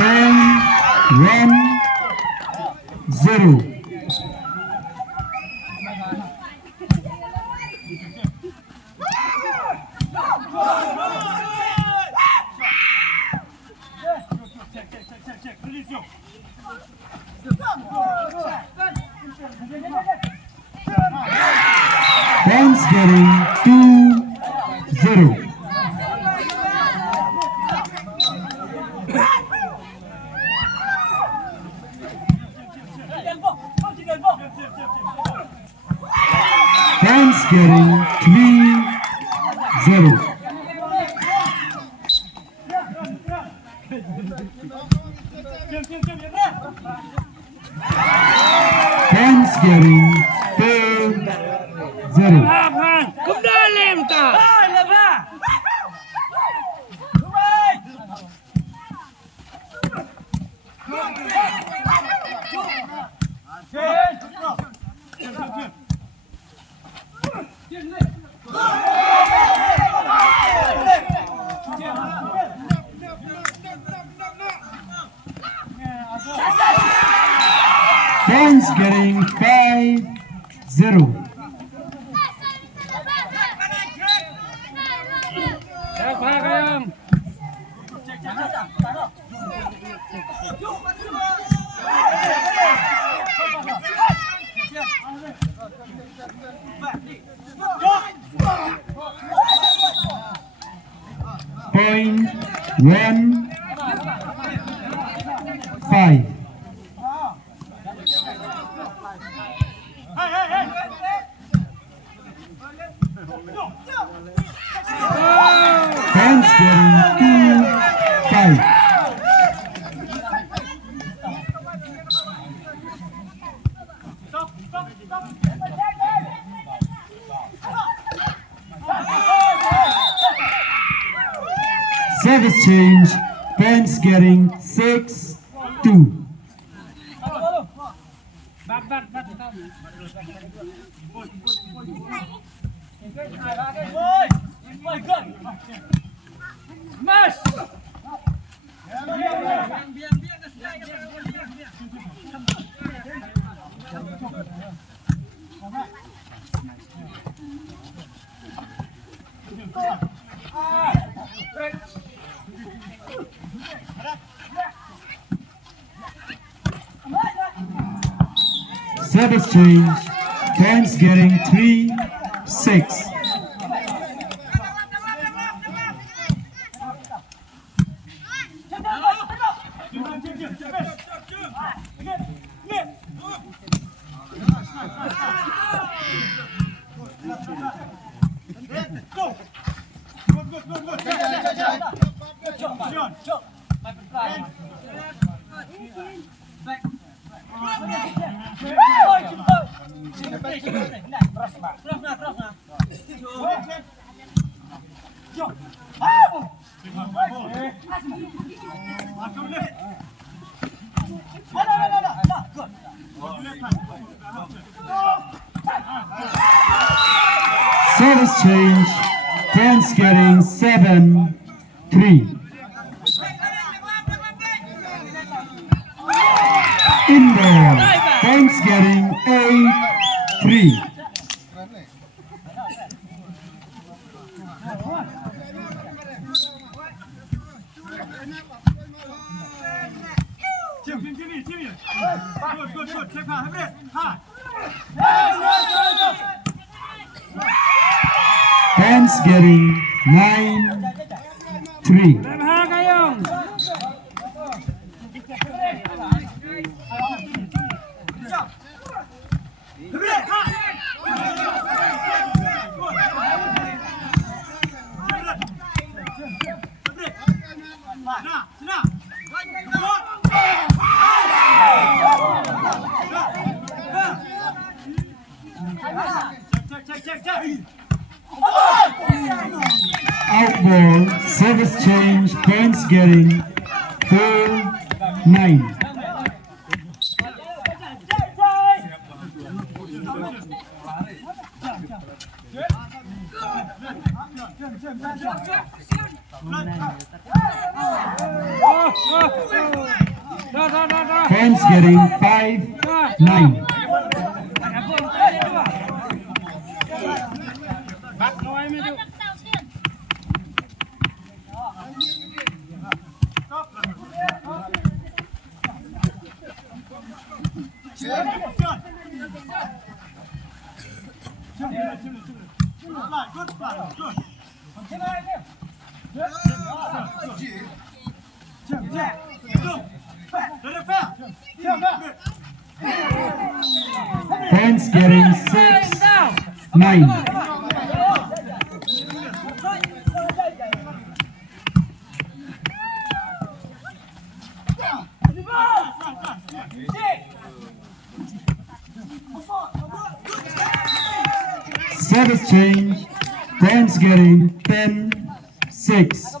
10-1-0. Points getting 2-0. Points getting 3-0. Points getting 2-0. Kumdalim ka! Points getting 5-0. Point 1-5. Points getting 2-5. Service change. Points getting 6-2. Smash! Service change. Points getting 3-6. Service change. Points getting 7-3. Indoor. Points getting 8-3. Points getting 9-3. Outball, service change, points getting 4-9. Points getting 5-9. Bắt nói mới được. Points getting 6-9. Service change. Points getting 10-6.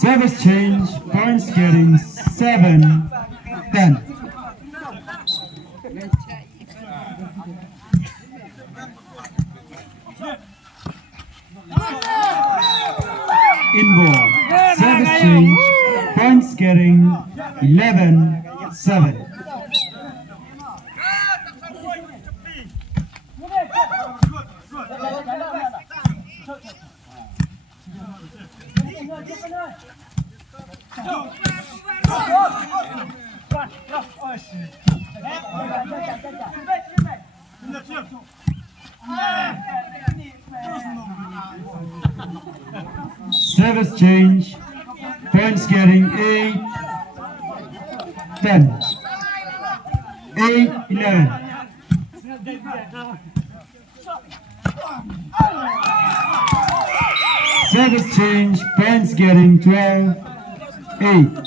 Service change. Points getting 7-10. In ball. Service change. Points getting 11-7. Service change. Points getting 8-10. 8-11. Service change. Points getting 12-8.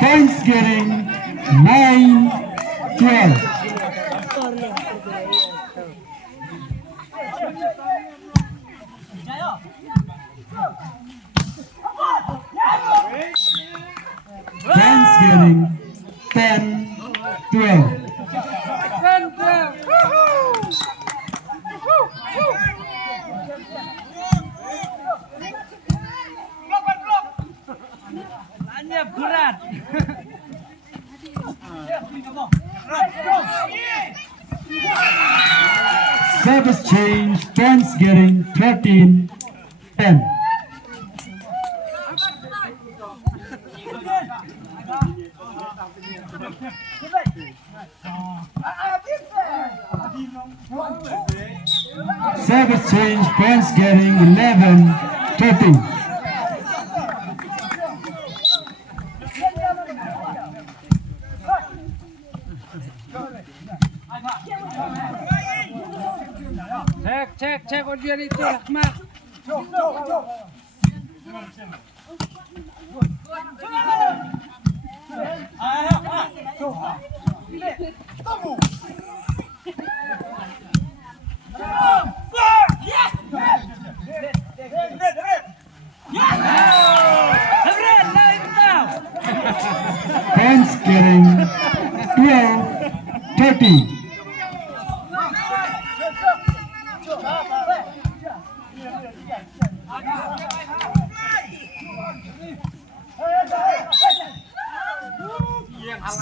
Points getting 9-12. Points getting 10-12. Hanya berat. Service change. Points getting 13-10. Service change. Points getting 11-13. Cek ujian itu Rahmat. Points getting 12-13.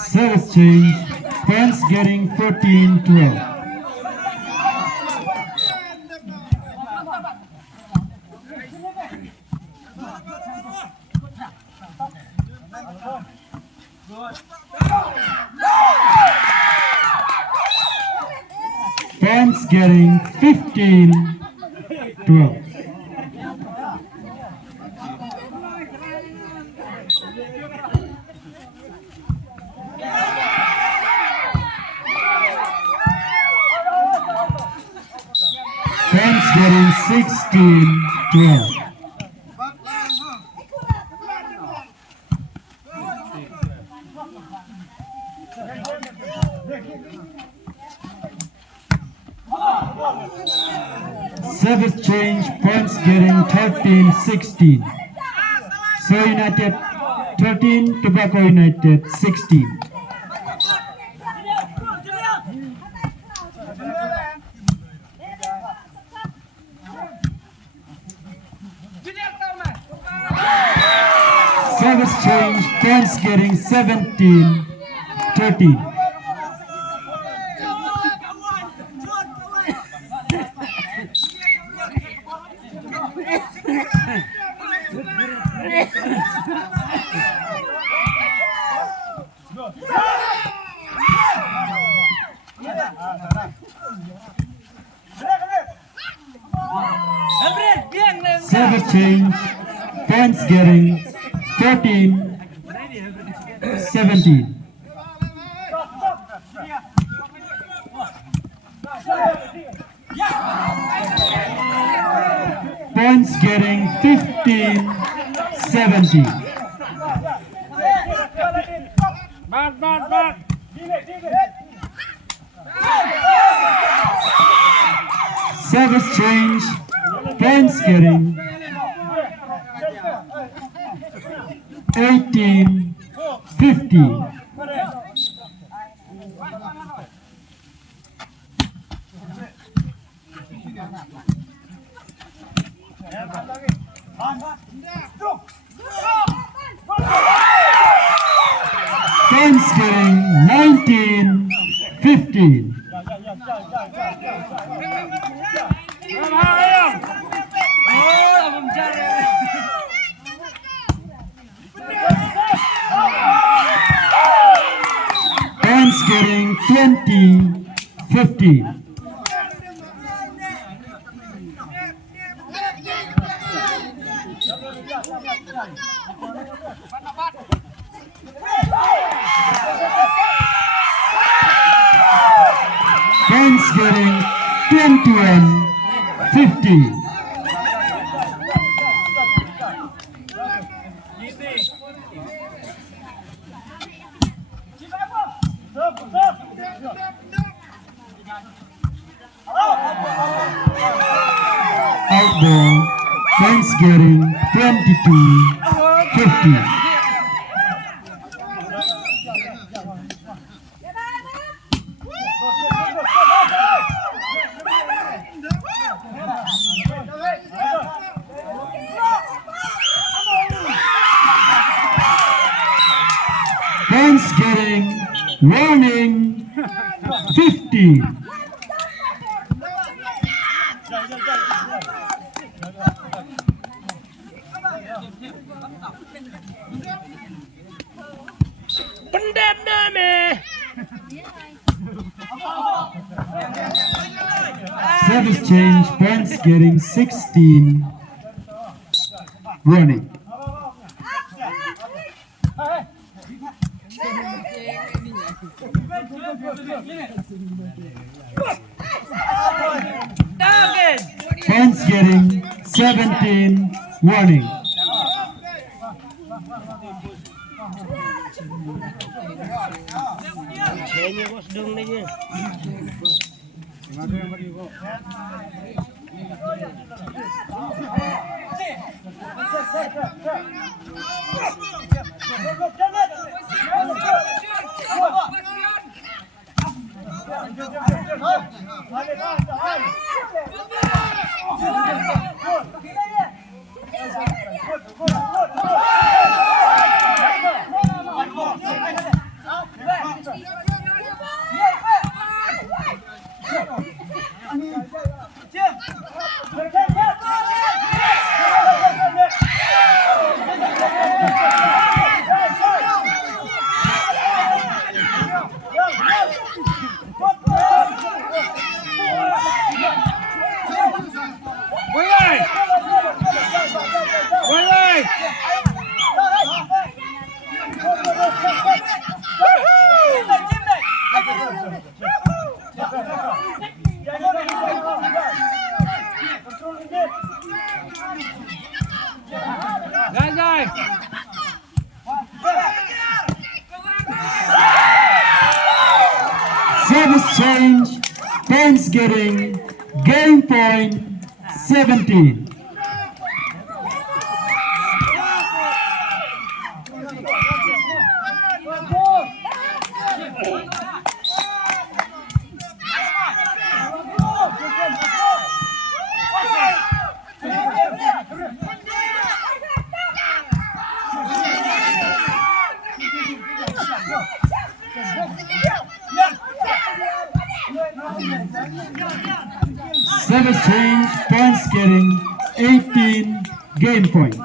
Service change. Points getting 14-12. Points getting 15-12. Points getting 16-12. Service change, points getting 13-16. So United 13, Tobacco United 16. Service change, points getting 17-13. Service change, points getting 14-17. Points getting 15-17. Service change, points getting 18-15. Points getting 19-15. Points getting 20-15. Points getting 21-15. Outball, points getting 22-15. Points getting warning 50. Service change, points getting 16. Running. points getting 17, warning. Ini bos dong nih. Guys, Service change, points getting, game point 17. Service change, points getting 18, game point.